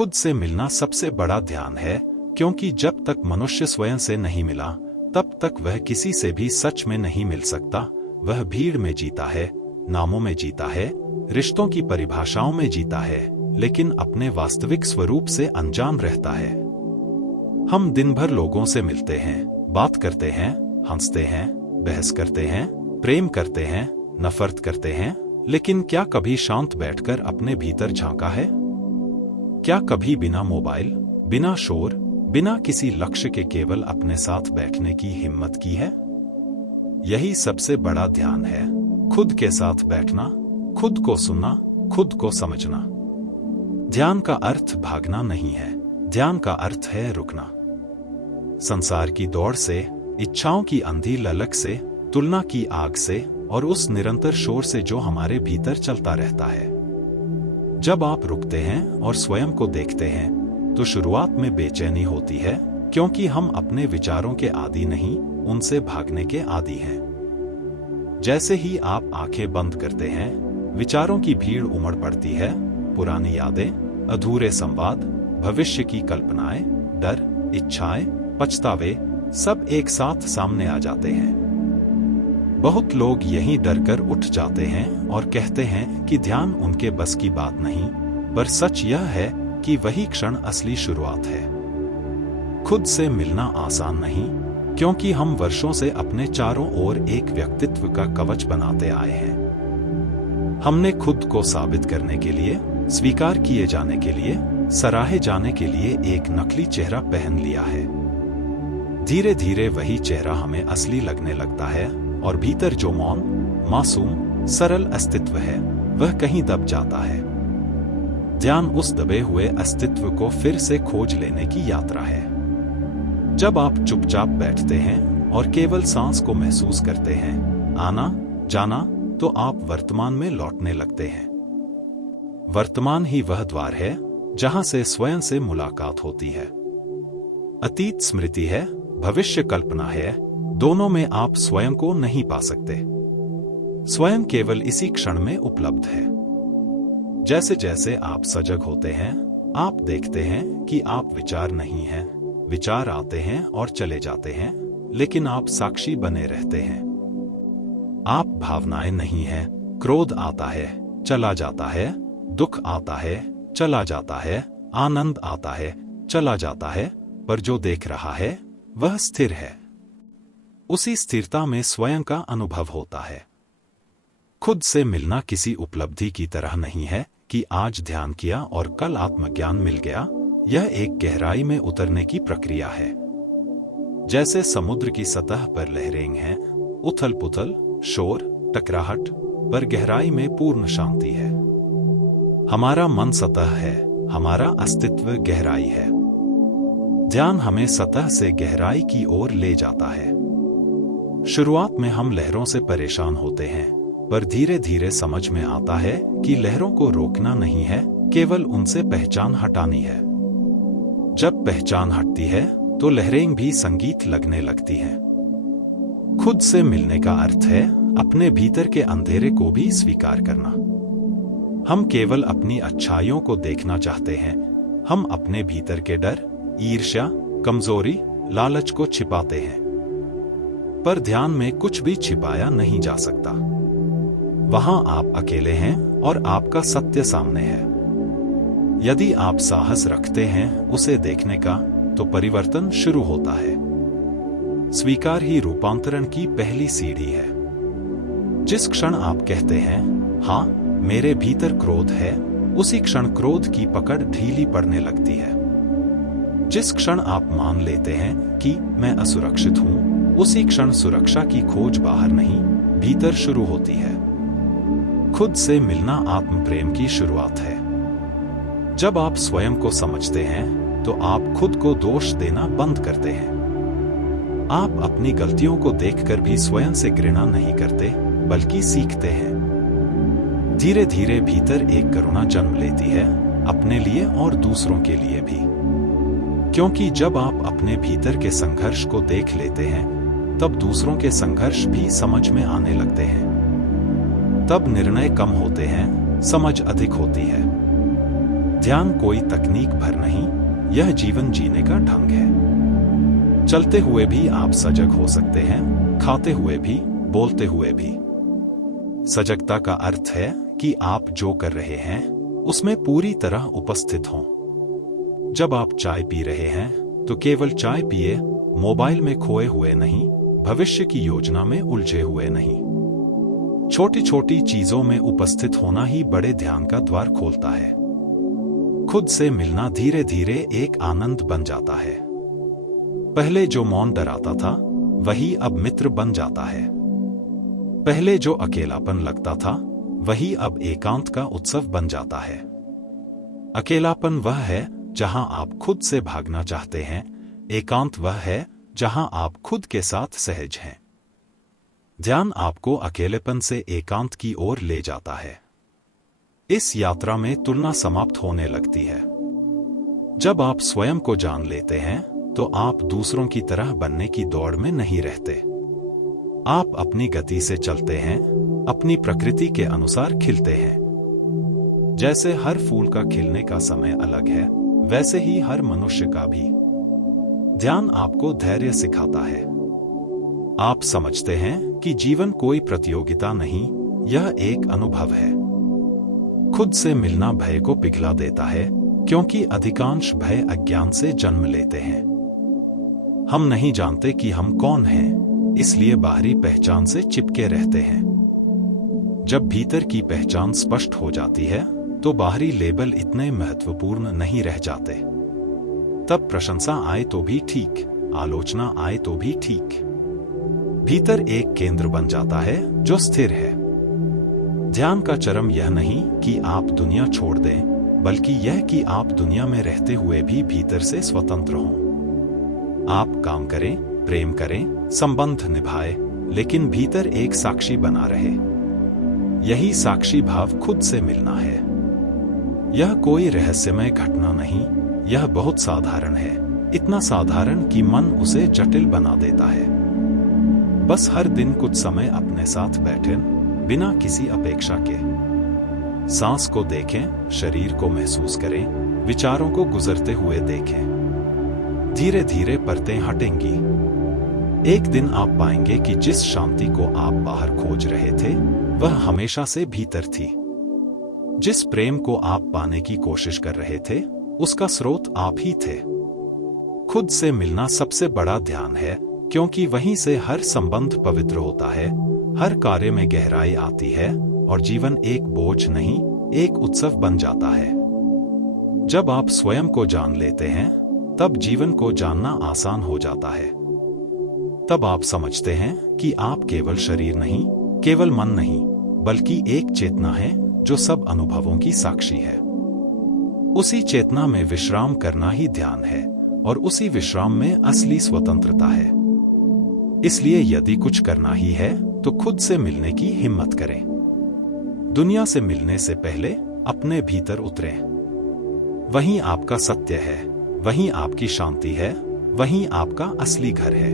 खुद से मिलना सबसे बड़ा ध्यान है, क्योंकि जब तक मनुष्य स्वयं से नहीं मिला तब तक वह किसी से भी सच में नहीं मिल सकता। वह भीड़ में जीता है, नामों में जीता है, रिश्तों की परिभाषाओं में जीता है, लेकिन अपने वास्तविक स्वरूप से अनजान रहता है। हम दिन भर लोगों से मिलते हैं, बात करते हैं, हंसते हैं, बहस करते हैं, प्रेम करते हैं, नफरत करते हैं, लेकिन क्या कभी शांत बैठकर अपने भीतर झांका है? क्या कभी बिना मोबाइल, बिना शोर, बिना किसी लक्ष्य के केवल अपने साथ बैठने की हिम्मत की है? यही सबसे बड़ा ध्यान है, खुद के साथ बैठना, खुद को सुनना, खुद को समझना। ध्यान का अर्थ भागना नहीं है, ध्यान का अर्थ है रुकना। संसार की दौड़ से, इच्छाओं की अंधी ललक से, तुलना की आग से और उस निरंतर शोर से जो हमारे भीतर चलता रहता है। जब आप रुकते हैं और स्वयं को देखते हैं तो शुरुआत में बेचैनी होती है, क्योंकि हम अपने विचारों के आदी नहीं, उनसे भागने के आदी हैं। जैसे ही आप आंखें बंद करते हैं, विचारों की भीड़ उमड़ पड़ती है। पुरानी यादें, अधूरे संवाद, भविष्य की कल्पनाएं, डर, इच्छाएं, पछतावे सब एक साथ सामने आ जाते हैं। बहुत लोग यहीं डरकर उठ जाते हैं और कहते हैं कि ध्यान उनके बस की बात नहीं, पर सच यह है कि वही क्षण असली शुरुआत है। खुद से मिलना आसान नहीं, क्योंकि हम वर्षों से अपने चारों ओर एक व्यक्तित्व का कवच बनाते आए हैं। हमने खुद को साबित करने के लिए, स्वीकार किए जाने के लिए, सराहे जाने के लिए एक नकली चेहरा पहन लिया है। धीरे धीरे वही चेहरा हमें असली लगने लगता है और भीतर जो मौन, मासूम, सरल अस्तित्व है वह कहीं दब जाता है। ध्यान उस दबे हुए अस्तित्व को फिर से खोज लेने की यात्रा है। जब आप चुपचाप बैठते हैं और केवल सांस को महसूस करते हैं, आना जाना, तो आप वर्तमान में लौटने लगते हैं। वर्तमान ही वह द्वार है जहां से स्वयं से मुलाकात होती है। अतीत स्मृति है, भविष्य कल्पना है, दोनों में आप स्वयं को नहीं पा सकते। स्वयं केवल इसी क्षण में उपलब्ध है। जैसे जैसे आप सजग होते हैं, आप देखते हैं कि आप विचार नहीं हैं। विचार आते हैं और चले जाते हैं, लेकिन आप साक्षी बने रहते हैं। आप भावनाएं नहीं हैं। क्रोध आता है, चला जाता है, दुख आता है, चला जाता है, आनंद आता है, चला जाता है, पर जो देख रहा है वह स्थिर है। उसी स्थिरता में स्वयं का अनुभव होता है। खुद से मिलना किसी उपलब्धि की तरह नहीं है कि आज ध्यान किया और कल आत्मज्ञान मिल गया। यह एक गहराई में उतरने की प्रक्रिया है। जैसे समुद्र की सतह पर लहरें हैं, उथल पुथल, शोर, टकराहट, पर गहराई में पूर्ण शांति है। हमारा मन सतह है, हमारा अस्तित्व गहराई है। ध्यान हमें सतह से गहराई की ओर ले जाता है। शुरुआत में हम लहरों से परेशान होते हैं, पर धीरे धीरे समझ में आता है कि लहरों को रोकना नहीं है, केवल उनसे पहचान हटानी है। जब पहचान हटती है तो लहरें भी संगीत लगने लगती हैं। खुद से मिलने का अर्थ है अपने भीतर के अंधेरे को भी स्वीकार करना। हम केवल अपनी अच्छाइयों को देखना चाहते हैं। हम अपने भीतर के डर, ईर्ष्या, कमजोरी, लालच को छिपाते हैं। पर ध्यान में कुछ भी छिपाया नहीं जा सकता। वहां आप अकेले हैं और आपका सत्य सामने है। यदि आप साहस रखते हैं उसे देखने का, तो परिवर्तन शुरू होता है। स्वीकार ही रूपांतरण की पहली सीढ़ी है। जिस क्षण आप कहते हैं, हाँ, मेरे भीतर क्रोध है, उसी क्षण क्रोध की पकड़ ढीली पड़ने लगती है। जिस क्षण आप मान लेते हैं कि मैं असुरक्षित हूं, उसी क्षण सुरक्षा की खोज बाहर नहीं, भीतर शुरू होती है। खुद से मिलना आत्म प्रेम की शुरुआत है। जब आप स्वयं को समझते हैं तो आप खुद को दोष देना बंद करते हैं। आप अपनी गलतियों को देखकर भी स्वयं से घृणा नहीं करते, बल्कि सीखते हैं। धीरे धीरे भीतर एक करुणा जन्म लेती है, अपने लिए और दूसरों के लिए भी। क्योंकि जब आप अपने भीतर के संघर्ष को देख लेते हैं, तब दूसरों के संघर्ष भी समझ में आने लगते हैं। तब निर्णय कम होते हैं, समझ अधिक होती है। ध्यान कोई तकनीक भर नहीं, यह जीवन जीने का ढंग है। चलते हुए भी आप सजग हो सकते हैं, खाते हुए भी, बोलते हुए भी। सजगता का अर्थ है कि आप जो कर रहे हैं उसमें पूरी तरह उपस्थित हों। जब आप चाय पी रहे हैं तो केवल चाय पिए, मोबाइल में खोए हुए नहीं, भविष्य की योजना में उलझे हुए नहीं। छोटी छोटी चीजों में उपस्थित होना ही बड़े ध्यान का द्वार खोलता है। खुद से मिलना धीरे धीरे एक आनंद बन जाता है। पहले जो मौन डराता था वही अब मित्र बन जाता है। पहले जो अकेलापन लगता था वही अब एकांत का उत्सव बन जाता है। अकेलापन वह है जहां आप खुद से भागना चाहते हैं, एकांत वह है जहां आप खुद के साथ सहज हैं। ध्यान आपको अकेलेपन से एकांत की ओर ले जाता है। इस यात्रा में तुलना समाप्त होने लगती है। जब आप स्वयं को जान लेते हैं तो आप दूसरों की तरह बनने की दौड़ में नहीं रहते। आप अपनी गति से चलते हैं, अपनी प्रकृति के अनुसार खिलते हैं। जैसे हर फूल का खिलने का समय अलग है, वैसे ही हर मनुष्य का भी। ध्यान आपको धैर्य सिखाता है। आप समझते हैं कि जीवन कोई प्रतियोगिता नहीं, यह एक अनुभव है। खुद से मिलना भय को पिघला देता है, क्योंकि अधिकांश भय अज्ञान से जन्म लेते हैं। हम नहीं जानते कि हम कौन हैं, इसलिए बाहरी पहचान से चिपके रहते हैं। जब भीतर की पहचान स्पष्ट हो जाती है तो बाहरी लेबल इतने महत्वपूर्ण नहीं रह जाते। तब प्रशंसा आए तो भी ठीक, आलोचना आए तो भी ठीक। भीतर एक केंद्र बन जाता है जो स्थिर है। ध्यान का चरम यह नहीं कि आप दुनिया छोड़ दें, बल्कि यह कि आप दुनिया में रहते हुए भी भीतर से स्वतंत्र हों। आप काम करें, प्रेम करें, संबंध निभाएं, लेकिन भीतर एक साक्षी बना रहे। यही साक्षी भाव खुद से मिलना है। यह कोई रहस्यमय घटना नहीं, यह बहुत साधारण है, इतना साधारण कि मन उसे जटिल बना देता है। बस हर दिन कुछ समय अपने साथ बैठें, बिना किसी अपेक्षा के। सांस को देखें, शरीर को महसूस करें, विचारों को गुजरते हुए देखें। धीरे धीरे परतें हटेंगी। एक दिन आप पाएंगे कि जिस शांति को आप बाहर खोज रहे थे वह हमेशा से भीतर थी। जिस प्रेम को आप पाने की कोशिश कर रहे थे उसका स्रोत आप ही थे। खुद से मिलना सबसे बड़ा ध्यान है, क्योंकि वहीं से हर संबंध पवित्र होता है, हर कार्य में गहराई आती है और जीवन एक बोझ नहीं, एक उत्सव बन जाता है। जब आप स्वयं को जान लेते हैं तब जीवन को जानना आसान हो जाता है। तब आप समझते हैं कि आप केवल शरीर नहीं, केवल मन नहीं, बल्कि एक चेतना है जो सब अनुभवों की साक्षी है। उसी चेतना में विश्राम करना ही ध्यान है, और उसी विश्राम में असली स्वतंत्रता है। इसलिए यदि कुछ करना ही है तो खुद से मिलने की हिम्मत करें। दुनिया से मिलने से पहले अपने भीतर उतरें। वहीं आपका सत्य है, वहीं आपकी शांति है, वहीं आपका असली घर है।